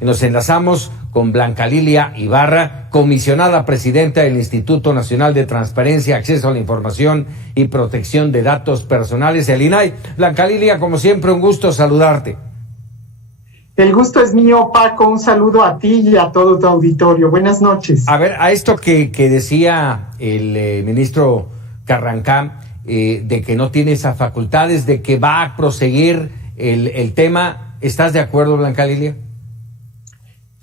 Nos enlazamos con Blanca Lilia Ibarra, comisionada presidenta del Instituto Nacional de Transparencia, Acceso a la Información y Protección de Datos Personales, el INAI. Blanca Lilia, como siempre, un gusto saludarte. El gusto es mío, Paco. Un saludo a ti y a todo tu auditorio. Buenas noches. A ver, a esto que decía el ministro Carrancá, de que no tiene esas facultades, de que va a proseguir el tema, ¿estás de acuerdo, Blanca Lilia?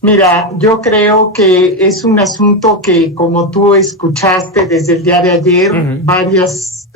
Mira, yo creo que es un asunto que, como tú escuchaste desde el día de ayer, varias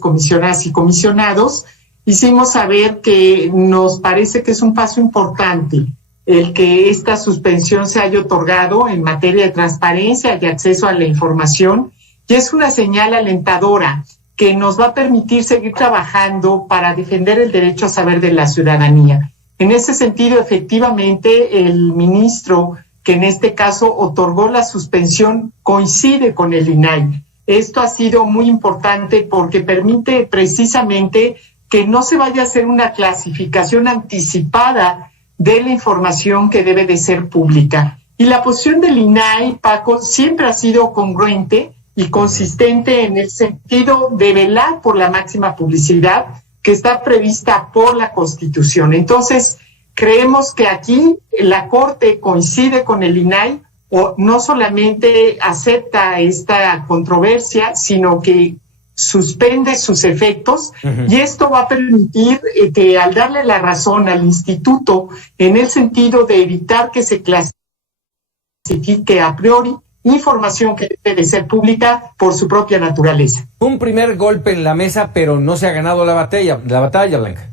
comisionadas y comisionados hicimos saber que nos parece que es un paso importante el que esta suspensión se haya otorgado en materia de transparencia y acceso a la información, y es una señal alentadora que nos va a permitir seguir trabajando para defender el derecho a saber de la ciudadanía. En ese sentido, efectivamente, el ministro que en este caso otorgó la suspensión coincide con el INAI. Esto ha sido muy importante porque permite precisamente que no se vaya a hacer una clasificación anticipada de la información que debe de ser pública. Y la posición del INAI, Paco, siempre ha sido congruente y consistente en el sentido de velar por la máxima publicidad que está prevista por la Constitución. Entonces, creemos que aquí la Corte coincide con el INAI, o no solamente acepta esta controversia, sino que suspende sus efectos, y esto va a permitir que, al darle la razón al instituto en el sentido de evitar que se clasifique a priori información que debe de ser pública por su propia naturaleza. Un primer golpe en la mesa, pero no se ha ganado la batalla, Blanca.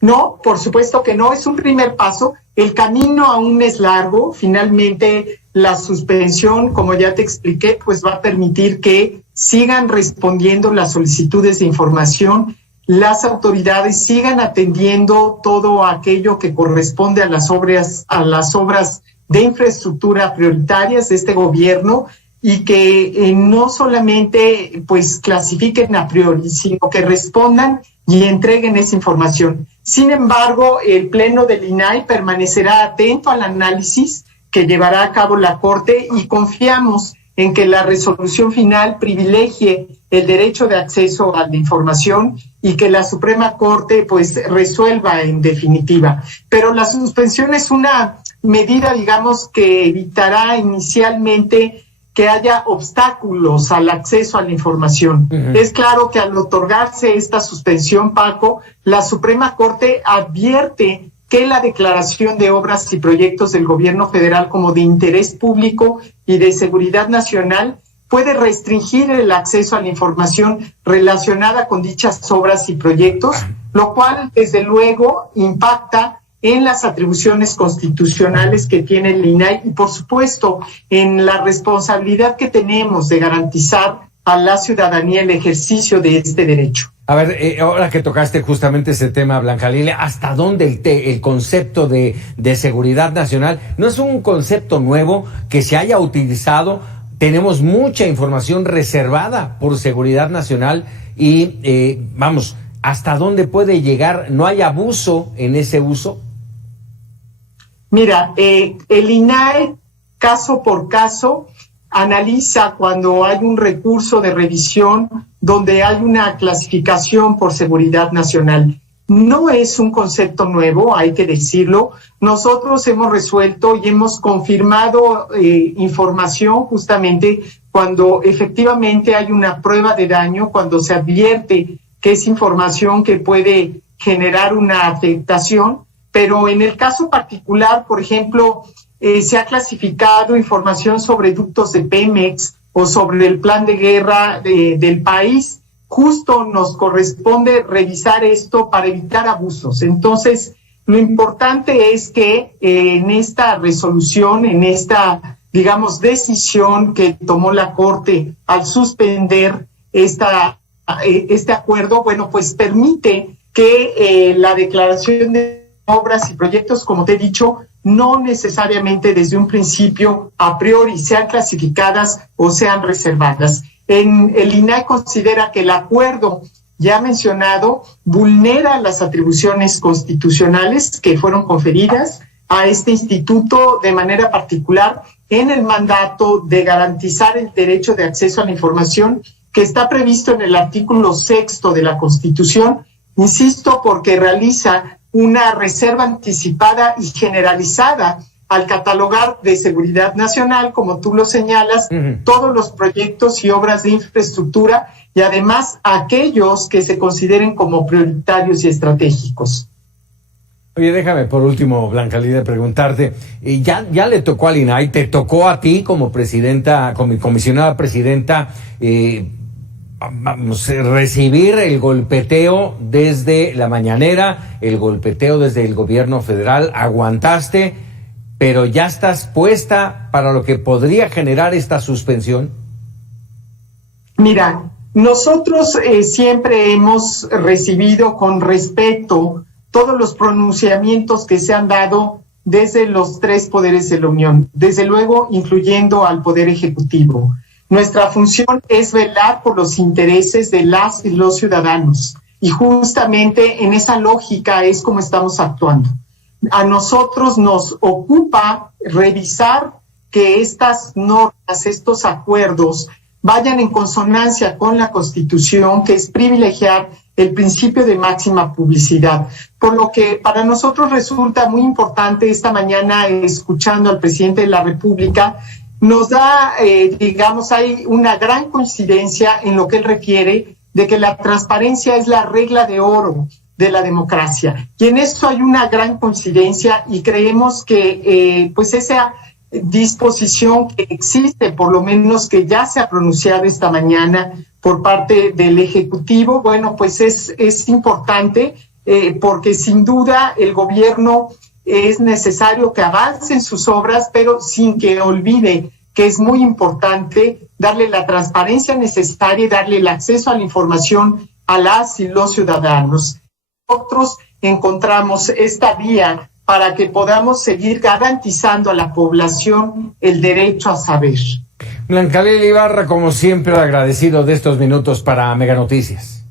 No, por supuesto que no, es un primer paso. El camino aún es largo. Finalmente, la suspensión, como ya te expliqué, pues va a permitir que sigan respondiendo las solicitudes de información, las autoridades sigan atendiendo todo aquello que corresponde a las obras de infraestructura prioritarias de este gobierno, y que no solamente pues clasifiquen a priori, sino que respondan y entreguen esa información. Sin embargo, el Pleno del INAI permanecerá atento al análisis que llevará a cabo la Corte, y confiamos en que la resolución final privilegie el derecho de acceso a la información y que la Suprema Corte pues resuelva en definitiva. Pero la suspensión es una medida, digamos, que evitará inicialmente que haya obstáculos al acceso a la información. Es claro que al otorgarse esta suspensión, Paco, la Suprema Corte advierte que la declaración de obras y proyectos del gobierno federal como de interés público y de seguridad nacional puede restringir el acceso a la información relacionada con dichas obras y proyectos, lo cual, desde luego, impacta en las atribuciones constitucionales que tiene el INAI y, por supuesto, en la responsabilidad que tenemos de garantizar a la ciudadanía el ejercicio de este derecho. A ver, ahora que tocaste justamente ese tema, Blanca Lilia, ¿hasta dónde el concepto de seguridad nacional no es un concepto nuevo que se haya utilizado? Tenemos mucha información reservada por seguridad nacional y, ¿hasta dónde puede llegar? ¿No hay abuso en ese uso? Mira, el INAI, caso por caso, analiza cuando hay un recurso de revisión donde hay una clasificación por seguridad nacional. No es un concepto nuevo, hay que decirlo. Nosotros hemos resuelto y hemos confirmado información justamente cuando efectivamente hay una prueba de daño, cuando se advierte que es información que puede generar una afectación. Pero en el caso particular, por ejemplo, se ha clasificado información sobre ductos de Pemex o sobre el plan de guerra del país. Justo nos corresponde revisar esto para evitar abusos. Entonces, lo importante es que en esta resolución, en esta, digamos, decisión que tomó la Corte al suspender este acuerdo, bueno, pues permite que la declaración de obras y proyectos, como te he dicho, no necesariamente desde un principio a priori sean clasificadas o sean reservadas. El INAI considera que el acuerdo ya mencionado, vulnera las atribuciones constitucionales que fueron conferidas a este instituto de manera particular en el mandato de garantizar el derecho de acceso a la información que está previsto en el artículo 6 de la Constitución, insisto, porque realiza una reserva anticipada y generalizada al catalogar de seguridad nacional, como tú lo señalas, todos los proyectos y obras de infraestructura y además aquellos que se consideren como prioritarios y estratégicos. Oye, déjame por último, Blanca Lilia, preguntarte, ya le tocó al INAI, te tocó a ti como presidenta, como comisionada presidenta, vamos a recibir el golpeteo desde la mañanera, el golpeteo desde el gobierno federal, aguantaste, pero ya estás puesta para lo que podría generar esta suspensión. Mira, nosotros siempre hemos recibido con respeto todos los pronunciamientos que se han dado desde los tres poderes de la Unión, desde luego incluyendo al Poder Ejecutivo. Nuestra función es velar por los intereses de las y los ciudadanos y justamente en esa lógica es como estamos actuando. A nosotros nos ocupa revisar que estas normas, estos acuerdos vayan en consonancia con la Constitución, que es privilegiar el principio de máxima publicidad. Por lo que para nosotros resulta muy importante esta mañana, escuchando al presidente de la República, nos da, hay una gran coincidencia en lo que él requiere de que la transparencia es la regla de oro de la democracia. Y en esto hay una gran coincidencia y creemos que esa disposición que existe, por lo menos que ya se ha pronunciado esta mañana por parte del Ejecutivo, bueno, pues es importante porque sin duda el gobierno es necesario que avance en sus obras, pero sin que olvide que es muy importante darle la transparencia necesaria y darle el acceso a la información a las y los ciudadanos. Nosotros encontramos esta vía para que podamos seguir garantizando a la población el derecho a saber. Blanca Lilia Ibarra, como siempre, agradecido de estos minutos para Mega Noticias.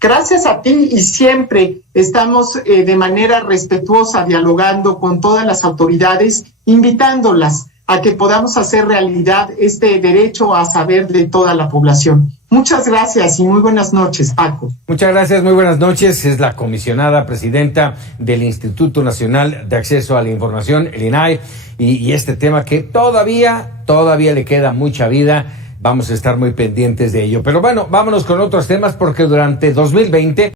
Gracias a ti y siempre estamos de manera respetuosa dialogando con todas las autoridades, invitándolas a que podamos hacer realidad este derecho a saber de toda la población. Muchas gracias y muy buenas noches, Paco. Muchas gracias, muy buenas noches. Es la comisionada presidenta del Instituto Nacional de Acceso a la Información, el INAI, y este tema que todavía le queda mucha vida. Vamos a estar muy pendientes de ello. Pero bueno, vámonos con otros temas porque durante 2020